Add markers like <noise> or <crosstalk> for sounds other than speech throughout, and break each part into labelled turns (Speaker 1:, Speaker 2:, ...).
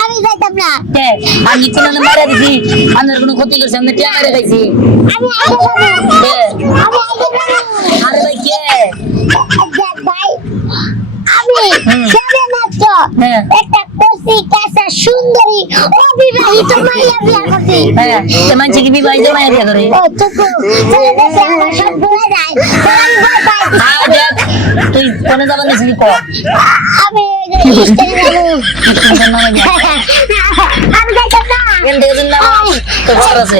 Speaker 1: আমি যাইতাম না আমি
Speaker 2: কোন মারা দিছি? আমার কোনো ক্ষতি করছে আমি টিয়া মেরে খাইছি? আরে ভাই কে?
Speaker 1: ভাই আমি। মাত্র
Speaker 2: হ্যাঁ।
Speaker 1: একটা কচি কাঁচা সুন্দরী অবিবাহিত মাইয়া বিয়া করছি
Speaker 2: হ্যাঁ সে মানুষ কি বিবাহিত মায়ের বিয়ে করে
Speaker 1: ও টুকু ছেলে দেখে আমার সব ভুলে যায় আমি ভয় পাই
Speaker 2: হ্যাঁ দেখ তুই কোনে যাবার নিছিলি ক
Speaker 1: আমি আমি যাইতাম না
Speaker 2: থেকে দিন না তো ঘর আছে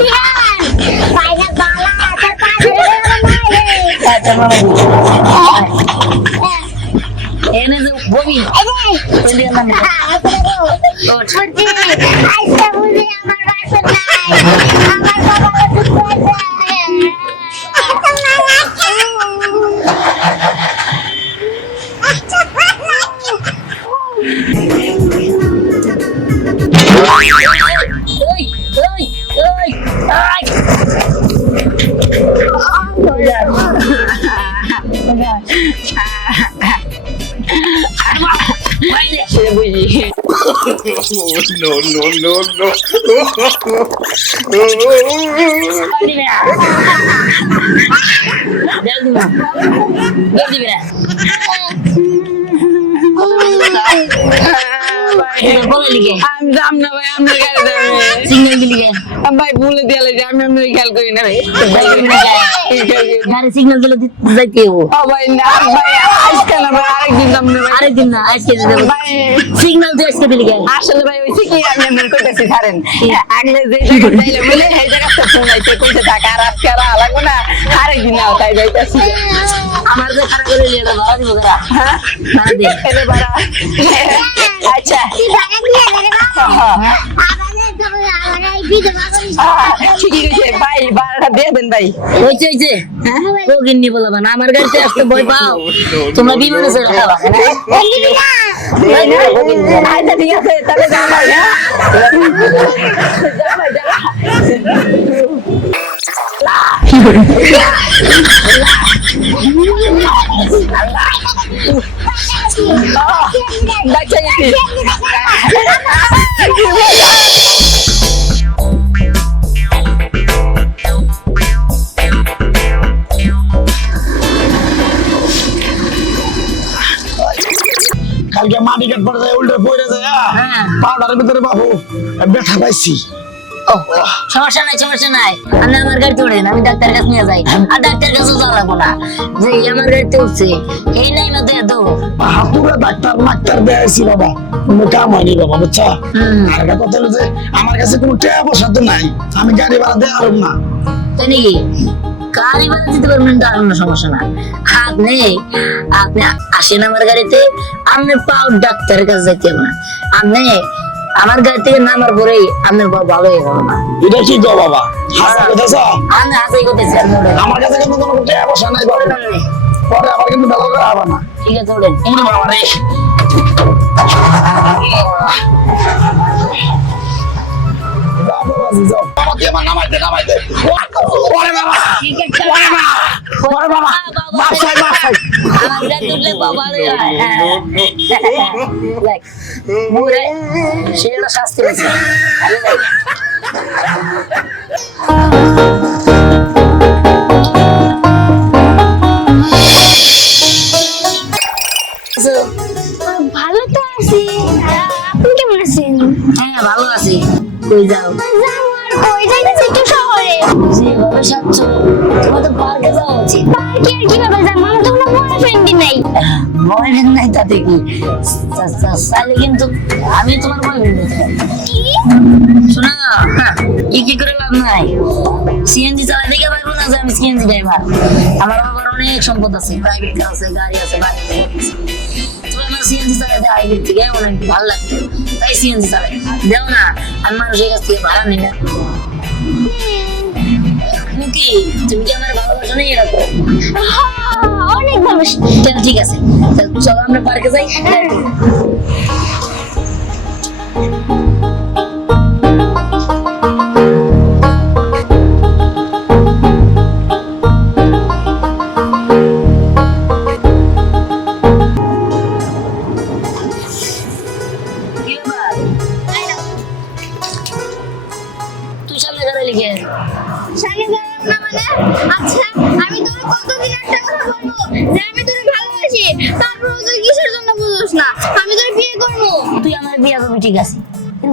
Speaker 1: পাইনা বালা তোর পা ধরে আমার মায়েরে
Speaker 2: আচ্ছা মামা এনে যে বমি
Speaker 1: এই যে
Speaker 2: ওই দিকে নাম
Speaker 1: ছুটি আজকে বুঝি আমার বাসা নাই আমার বাবা ওষুধ
Speaker 2: ওই ওই ওই আই সে বুঝি
Speaker 3: no, no, no, no.
Speaker 2: দিবে না দেখ দিবে না দেখ দিবে না এটা বলে লিখে
Speaker 4: আমি যাম না ভাই আমরা গাড়ি যাবে
Speaker 2: সিগন্যাল দিলি কে
Speaker 4: ভাই ভুলে দিয়ালে যে আমি আমি খেয়াল করি না ভাই।
Speaker 2: গাড়ি সিগন্যাল দিলে দি- যাইতে হব
Speaker 4: ও ভাই না ভাই আজকে না ভাই আরেকদিন যাম না ভাই।
Speaker 2: আরেকদিন না আজকে দিতে
Speaker 4: ভাই।
Speaker 2: সিগন্যাল তুই আজকে দিলি কে
Speaker 4: আসলে ভাই হইছে কি আমি এমন কইতাছি ছাড়েন আগলে যে জায়গা যাইলে বলে এই জায়গা তো ফোন কইতে থাকা আর আজকে আর লাগবো না। আরেকদিন নাও তাই যাইতাছি।
Speaker 2: আমার যে খারাপ করে দিয়ে দেবো ভাড়া দিব কেনা
Speaker 4: হ্যাঁ?
Speaker 2: ভাড়া দে।
Speaker 4: আচ্ছা
Speaker 1: আমার
Speaker 2: গাড়িতে আসতে ভয় পাও তোমরা বিমানে চড়ে খাওয়া
Speaker 4: ঠিক আছে ভাই হ্যাঁ যাও ভাই যাও বাচ্চা গেছি
Speaker 5: কালকে মাটি কাট পড়ে যায় উল্টে পড়ে যায়
Speaker 2: হ্যাঁ।
Speaker 5: পাউডারের ভিতরে বাবু ব্যথা পাইছি
Speaker 2: ও সমস্যা নাই সমস্যা নাই। আমি আমার গাড়িতে উঠেন আমি ডাক্তারের কাছে নিয়ে যাই। আর ডাক্তারের কাছে যাওয়া লাগবো না। যে আমার গাড়িতে উঠছে এই নাই
Speaker 5: ডাক্তার ডাক্তার দেয়াইছি বাবা। কোনো কাম হয়নি বাবা বুঝছ? আর একটা কথা হলো যে আমার কাছে কোনো টাকা পয়সা তো নাই। আমি গাড়ি ভাড়া দেওয়া পারব না।
Speaker 2: তাই নাকি? গাড়ি ভাড়া দিতে পারবেন তার কোনো সমস্যা না। আপনি আপনি আসেন আমার গাড়িতে আপনি পাও ডাক্তারের কাছে যাইতে না। আপনি আমার গাড়ি থেকে নামার পরে আমার পা ভালো হয়ে না।
Speaker 5: এটা কি গো বাবা? হাসা বুঝেছ
Speaker 2: আমি হাসাই করতেছি
Speaker 5: আমার কাছে কিন্তু কোনো টাকা পয়সা নাই বাবা পরে আবার কিন্তু ভালো করে না।
Speaker 2: ঠিক আছে ওঠেন
Speaker 5: বাবা রে। <laughs> বাবা, বাবা, যাও। বাবা, দিয়ে আমার নামাইতে, নামাইতে। ওরে বাবা, ওরে বাবা, ওরে বাবা, বাপ সাই, বাপ সাই।
Speaker 2: আমার গাড়ি উঠলে বাবা রে। দেখ মুরে সেটা শাস্তি হয়েছে আরে
Speaker 1: ভালো তো আছি। আপনি কেমন আছেন?
Speaker 2: হ্যাঁ ভালো আছি। কই যাও। যেভাবে সাচ্ছ তোমার পার্কে যাওয়া উচিত।
Speaker 1: পার্কে আর কীভাবে যাব? আমার তো কোনো বয়ফ্রেন্ডই নাই।
Speaker 2: বয়ফ্রেন্ড নাই তাতে কি? চা- চা- কিন্তু আমি তোমার বয়ফ্রেন্ড
Speaker 1: কি?
Speaker 2: শোনা হ্যাঁ, কি করে লাভ নাই? সিএনজি চালাই দেখে পারব না যে আমি সিএনজি ড্রাইভার আমার বাবার অনেক সম্পদ আছে প্রাইভেট কার আছে গাড়ি আছে বাড়ি আছে। আমার সিএনজি চালাতে হাইব্রিড থেকে অনেক ভালো লাগতো তাই সিএনজি চালাই দেও না আমি মানুষের কাছ থেকে ভাড়া নিই না কি তুমি কি আমার ভালোবাসা নেই এরকম?
Speaker 1: হ্যাঁ, অনেক মানুষ
Speaker 2: চল ঠিক আছে? তাহলে চলো আমরা পার্কে যাই।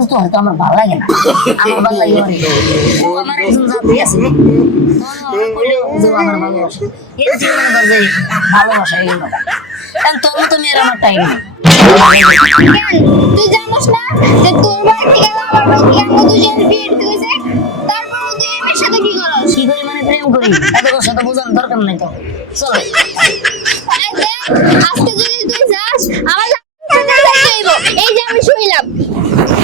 Speaker 2: তো হয়তো আমার ভালো লাগে না আমার ভালো লাগে আমার আমার আমার ভালোবাসে মতো মেয়ের আমার টাইম
Speaker 1: তুই না যে তোর বাড়ি থেকে আমার বাড়ি থেকে আমরা বিয়ে দিতে হয়েছে তারপর তুই মেয়ের সাথে কি করস
Speaker 2: কি করি মানে প্রেম করি এত সাথে বোঝানোর দরকার নেই তো চল
Speaker 1: আজকে যদি তুই যাস, আমার সাথে যাইতে হইব। এই যে আমি শুইলাম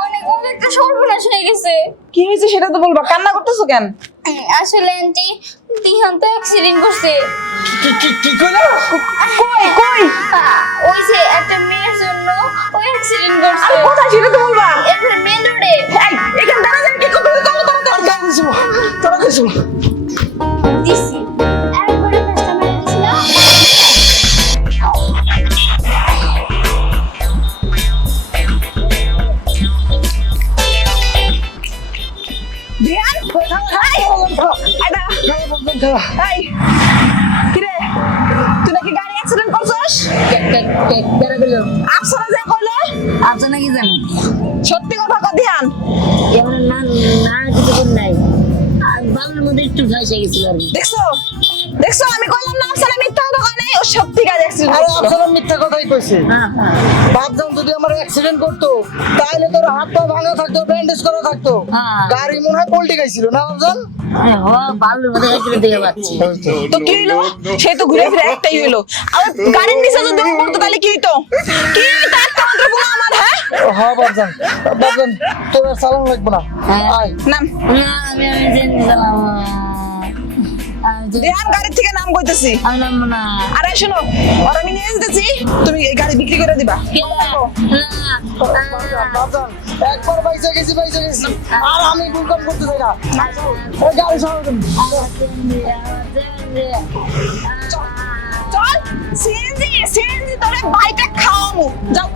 Speaker 1: অনেক অনেকটা সর্বনাশ হয়ে গেছে।
Speaker 4: কি হয়েছে সেটা তো বলবা। কান্না করতেছো কেন?
Speaker 1: আসলে আন্টি দিহান তো অ্যাক্সিডেন্ট করছে।
Speaker 5: কি কি কি কইলো?
Speaker 4: কই? এই কিরে তুই নাকি গাড়ি অ্যাক্সিডেন্ট করছস? আফসারা যা কইলো?
Speaker 2: আচ্ছা নাকি জানি?
Speaker 4: সত্যি কথা কর ধ্যান
Speaker 2: এমন না না কিছু করে নাই। আর বাংলার মধ্যে একটু ঘাসে গেছিল
Speaker 4: দেখছ? দেখছ? আমি কইলাম না আফসারা মিথ্যা কথা কয় নাই ও সত্যি গাড়ি অ্যাক্সিডেন্ট
Speaker 5: আরে আপনারা মিথ্যা কথাই কইছে
Speaker 2: হ্যাঁ হ্যাঁ।
Speaker 5: যদি আমার অ্যাক্সিডেন্ট করতো তাহলে তোর হাত পা ভাঙা থাকতো ব্যান্ডেজ করা থাকতো।
Speaker 2: হ্যাঁ।
Speaker 5: গাড়ি মনে হয় পল্টি খাইছিল না
Speaker 2: হ্যাঁ,
Speaker 4: তো কি হইল? সে তো ঘুরে ফিরে একটাই হইল। আর গাড়ির নিচে যদি পড়তো তাহলে কি হইতো? কি হইতো? একটা আমার হ্যাঁ?
Speaker 5: হ্যাঁ ভাবজান ভাবজান তোর আর লাগবে না।
Speaker 2: হ্যাঁ।
Speaker 5: আয়।
Speaker 4: নাম।
Speaker 2: না আমি আমি জেনে
Speaker 4: ধ্যান গাড়ির থেকে নাম কইতেছি।
Speaker 2: আমি নামবো না।
Speaker 4: আরে শোনো আর আমি নিয়ে যেতেছি তুমি এই গাড়ি বিক্রি করে দিবা।
Speaker 5: একবার বাইসে গেছি বাইসে গেছি। আর আমি ভুল করতে চাই না। গাড়ি সারাদিন
Speaker 4: চল সিএনজি সিএনজি তোরে বাইটা খাওয়ামু যাও।